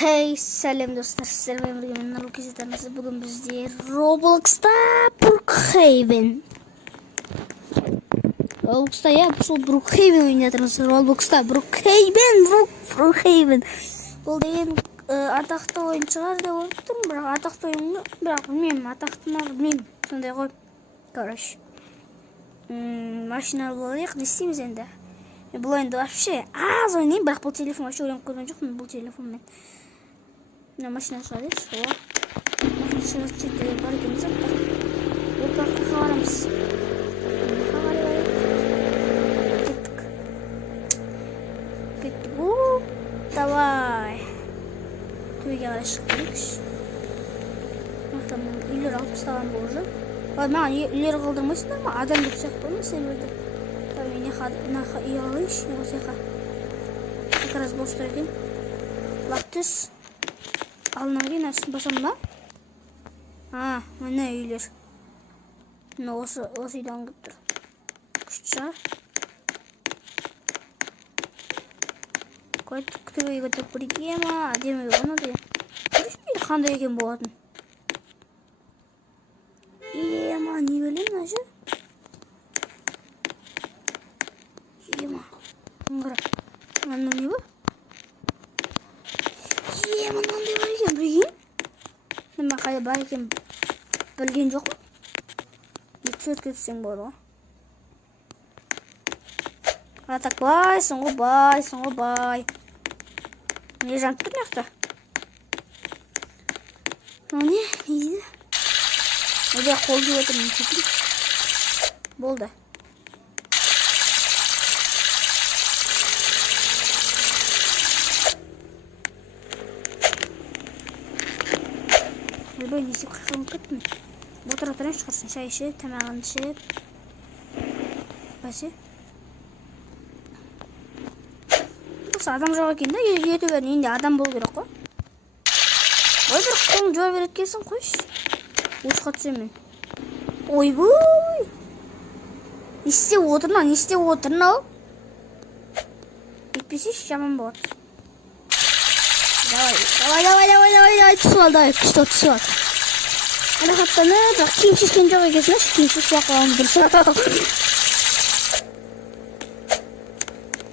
Hey, сәлем достар, сіздермен бірге мен Нұрлы кезеттеріңіз. Бүгін бізде Roblox'та Brookhaven. Roblox'та, сол Brookhaven ойнатырмыз. Roblox'та Brookhaven. Бұл деген атақты ойын шығар деп ойлап тұрмын, бірақ атақты ойын, бірақ білмеймін, атақты ма білмеймін. Сондай ғой. Короче. Машина болайық, не істейміз енді? Бұл ойынды вообще аз ойнаймын, бірақ бұл телефон вообще ойланып көрген жоқпын бұл телефонмен. Машина шығады, шола. Машина шығады, чектерге бар екенбіз, аттар. Бұл паркқа қарамыз. Кеттік. Давай. Төйге қарай шығып көрейікші. Үйлер алып тастаған болды. Маған үйлер қалдырмайсыңдар ма? Адам деп сияқты болмай серверде. Мен үй алайыншы, осы жаққа. Как раз бос тұр екен. Лап түс. Алынан кейін әсін басам ба? Мына үйлер. Осы үйді аңғып тұр. Күшті шығар. Күтіге көтіп көрейік ема. Әдемі оны деген. Көрішпейді қандай екен болатын. Ема, не білем әжі? Ема. Қыңғыра. Мынау не бар? Мынандай бар екен, білген? Мен қайда бар екен білген жоқпын. Сөйтке түссең болады ғой. Атак байсың ғой, бай. Не жанып тұр меқта? Мынау не дейді? Өде қол деп отырмын, кетім. Болды. Өлбей несіп қырқылып кеттім. Отыратырын шығарсын, шай ішіп, тамағын ішіп. Бәсе. Осы адам жоқ екен да, ете бәрін енді адам бол керек қой. Ой, бір қолын жуа береткесін қойш. Ұшқа түсем мен. Ойбой! Не істеп отырын ал? Етпесеш, жаман болады. Давай, түсіп ал, күшті түсіп ал. Рахаттаны, бірақ киім шешкен жоқ екесін, киім шешіп бақылауын дұрыс.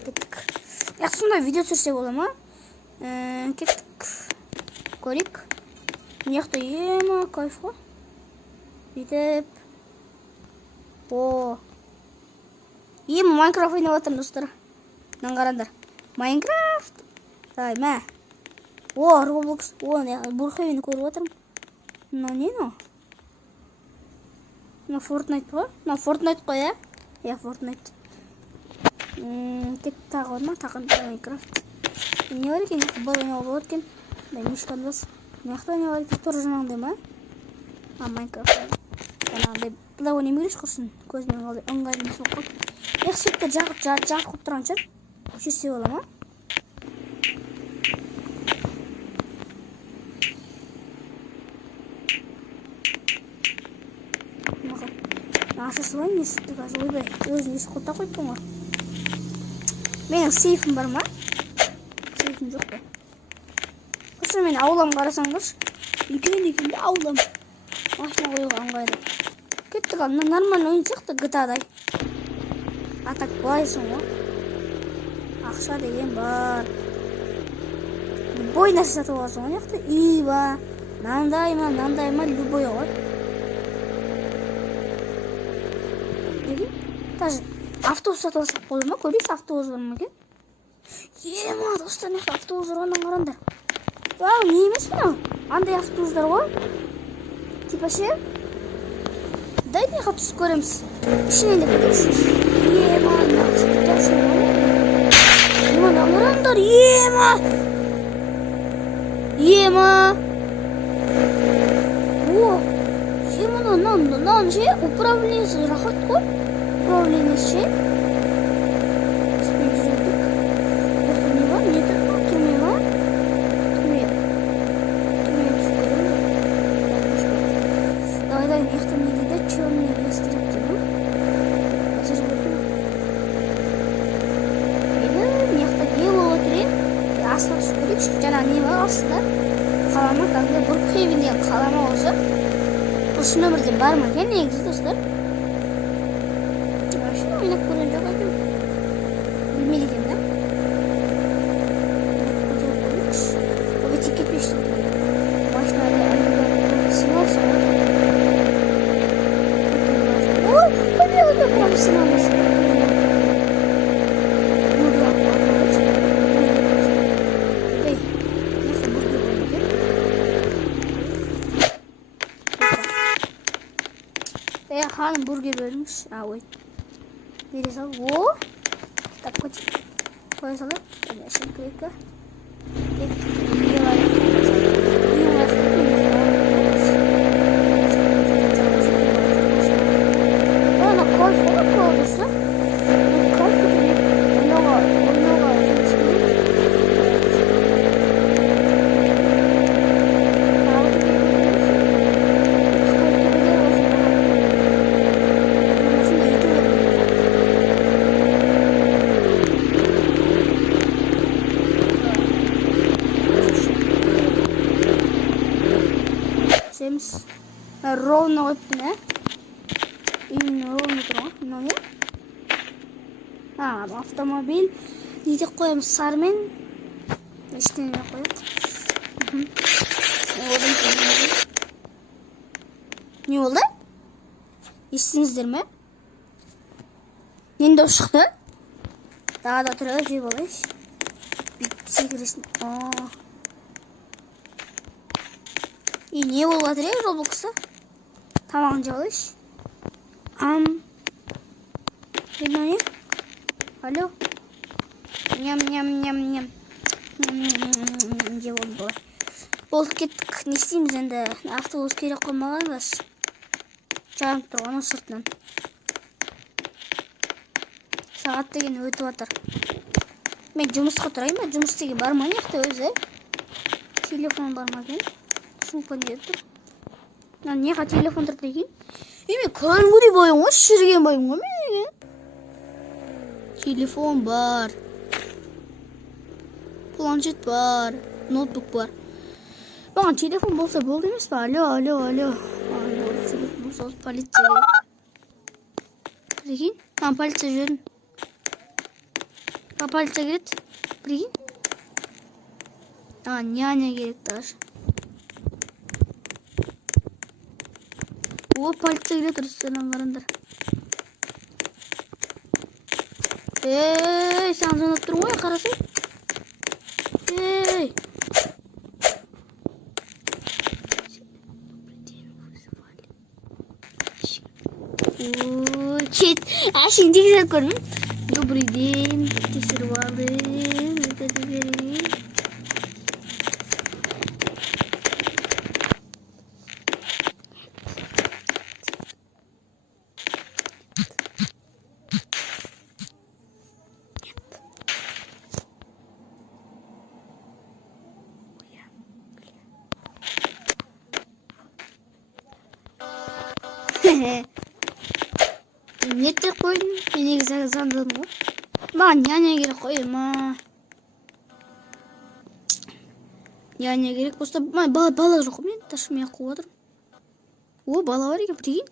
Кеттік. Сондай видео түсірсе бола ма? Кеттік. Көрейік. Неқті ема, кайф қой. Бүйтіп. Ема, Майнкрафт ойнап атырмын, достар. Мынаны қараңдар. Майнкрафт. Давай, мә. Roblox. Brookhaven'ді көріп атырмын. Мынау не мынау? Мынау Fortnite қой? Мынау Fortnite қой, ә? Fortnite. Тек тағы бар ма? Тақында Minecraft. Не бар екен? Футбол ойнауға болады екен. Мишкан бас. Маяқта не бар екен? Тоже жаңағындай ма? Minecraft. Жаңағындай. Бұда ойнай береш құрсын. Көзімен ыңғайлы емес болып қойды. Светтер жағып тұрған шығар. Жүрсе бола ма? Ашасы ғой, несі қазы ойбай, өзін есі құлта қойып бұңыр. Менің сейфім бар ма? Сейфім жоқ па. Құсы мен аулам қарасан қыш. Үлкен аулам. Машина қойуға аңғайды. Кеттік ал, нормально ойын сияқты GTA-дай. Атак байсың ғой. Ақша деген бар. Любой нәрсе сатып аласың ғой, неқті үй ба. Мынандай ма, любой ғой. Даже автобус сатып алсақ болды ма? Көрейікші автобус бар ма екен? Ема, достар, неқті автобус бар ондан қарандар. Вау, не емес мынау? Андай автобустар ғой. Типа ше? Дай неқа түсіп көреміз. Ішінен де көреміз. Ема, мынау қарандар. Мынау ше, управлениясы рахат қой. Управлениясы ше. Үстіне жүрдік. Осы не бар? Не тұр ма? Түрме ма? Түрме түсіп көрем. Давай, неқті не дейді? Черный лестеріп дейді. Әзір көрдім. Неқті не болып отыр е? Асфальт koyduk. Jana ne var aslında? Kalama kaldı. Bu kıyım diye kalama olsa. Bu şu nömrede var mı? Ne ilgili dostlar? Şunu oynayıp kurunca koydum. Bilmedik hem de. Bu bir tiket düştü. Başlarda ayında sınav sonra. Hadi profesyonel olmasın. Hanım burger vermiş. Wait. Birisi al. Wo. Tak koyalım. Şimdi klikle. Ровно вот ne? Именно ровно тұрған. Ne? Avtomobil. Ne deyip koyalım? Sarmen. İşte ne koyalım? Ne oldu? İçsinizdir mi? Ne de çıktı? Daha da oturuyor. Şey oluş. Bitsi girişin. İyi niye oldu ya Roblox'ta? Tamam çalış. Ne? Alo. Nyam nyam nyam nyam. Cevap bu. Bol kettik. Ne isteyeyim sen de? Avtobus gerek koymaganız. Çağırıp dur onun sırtından. Saat degen ötüp atar. Ben жұмысқа тұрайын ба? Жұмыс деген бар ма неқта өзі? Телефон бар ма екен? Сумка не тұр? Неға телефон тұр деген? Мен кәдімгідей байым ғой, шіріген байым ғой мен. Телефон бар. Планшет бар. Ноутбук бар. Маған телефон болса болды емес па? Алло. Телефон болса полиция керек. Деген? Полиция жүрін. Полиция келеді. Білген? Няня керек даже. Полиция келеді. Рүстелен қарандар. Сен звонып тұрың ғой, қарасай. Кет. Şimdi güzel görünüm. Добрый день, тесервалы, не такой, не задумал. Няня керек қой, Няня керек болса, бала жоқ мен ташымай қуып отырмын. Бала бар екен, білген?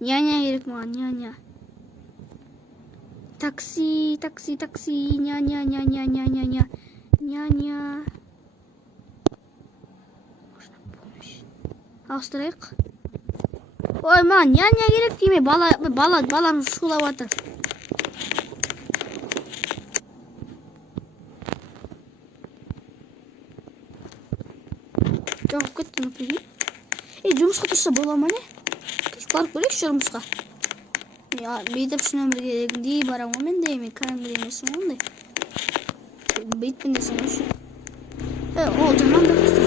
Няня керек маған, няня. Такси, няня. Ауыстырайық. Ой, маған няня керек деме, балам шулап жатыр. Жоғып кетті нүкеге. Жұмысқа тұрса бола ма не? Барып көрейікші жұмысқа. Бейтіп шын өмірге дегіндей барам ғой мен деймін. Кәдімгі емесің ондай. Бейтпен десің өші. Ол жаман да қыстыр.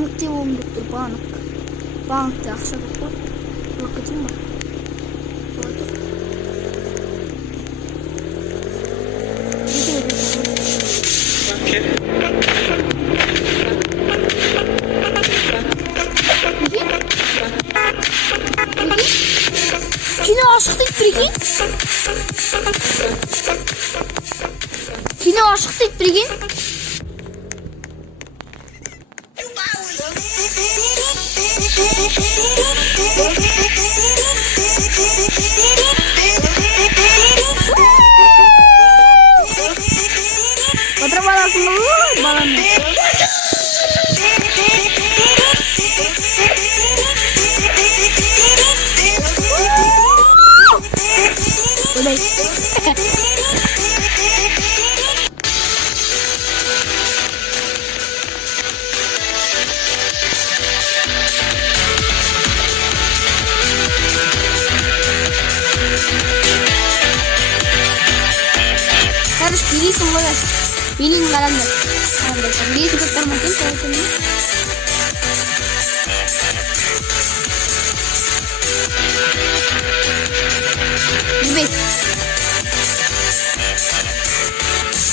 банкте болум деп тур, банкте акча көп го. Алып кетейин ба? Kino aşıktık birgin. Kino aşıktık birgin. Otra balasın mı? Balanı. Udah. Harus pilih semua guys. Pilih ngaran deh. Pilih sekitar mungkin kalau ini. Lebih.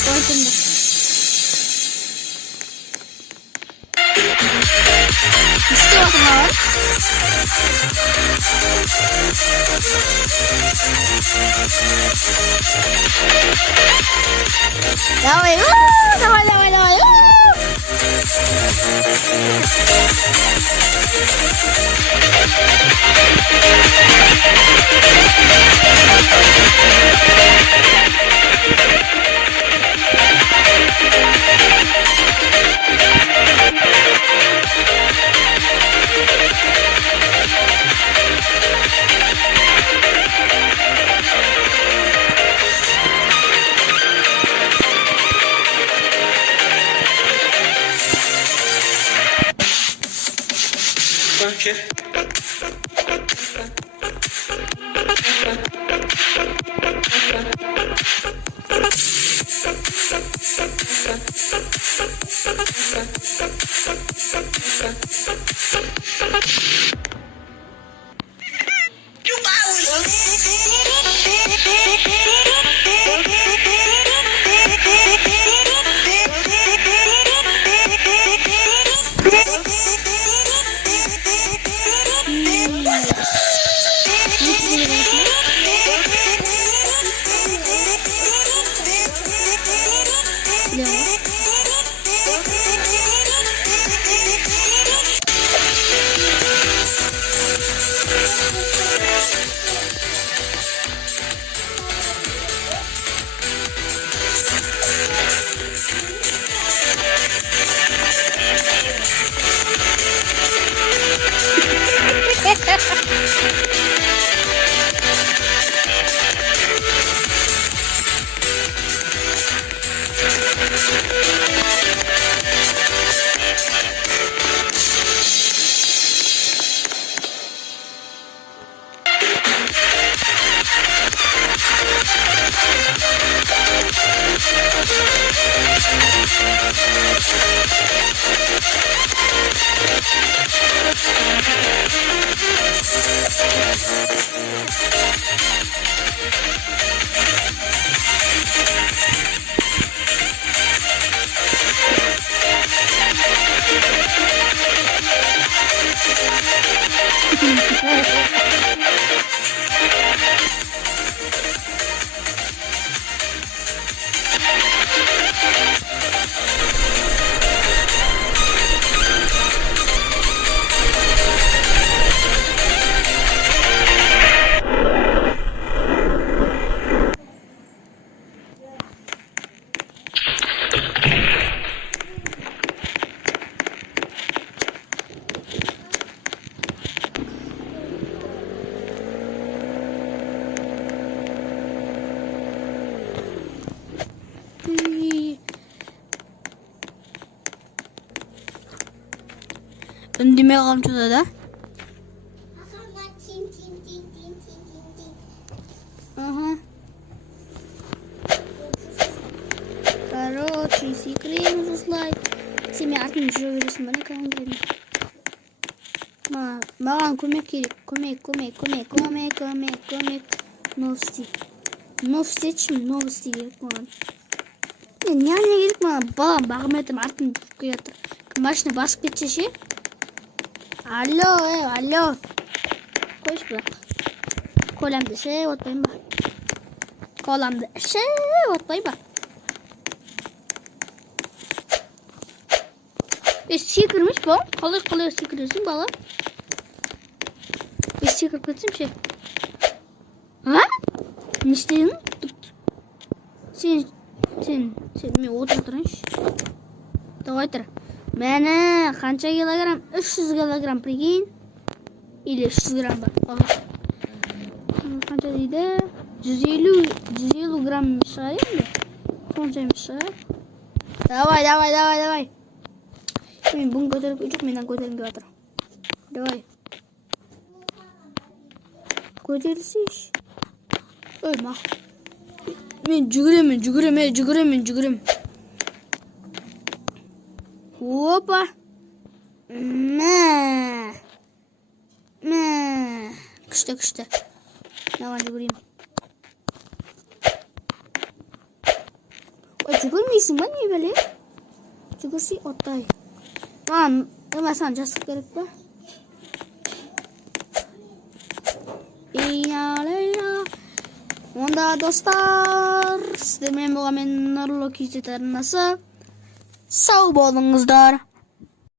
Kalau ini. Mesti waktu malam. Давай, давай. Okay. Ündüme kalmışız da. Короче, секрет слайд. Сен мен артымнан жүре бересің ба не кәдімгідей. Маған көмек керек. Көмек. Новости. Новости керек маған. Няня керек маған. Балам бағым етім артын жүріп келе жатыр. Машина басып кетсе ше. Алло. Қойшы бірақ. Коламды іше отпайым ба? Секірмеш ба? Қалай секіресің бала? Секіріп кетсем ше. А? Не істедің? Сен мен отыра тұрайыншы. Давай тұр. Мәні қанша килограмм? 300 килограмм, прикинь. Или 300 грамм ба? Қанша дейді? 150 грамм шығар енді. Сонша емес шығар. Давай. Мен бұны көтеріп жоқ, менен көтерінге батыр. Давай. Көтерілсейші. Ой, мақ. Мен жүгірем. Опа. Күшті. Маған жүгірем. Ой, жүгірмейсің ба не бәле? Жүгірсей оттай. Саған жастық керек па? Онда достар, сіздермен болған мен Нұрлы KZ арнасы. Сау болыңыздар.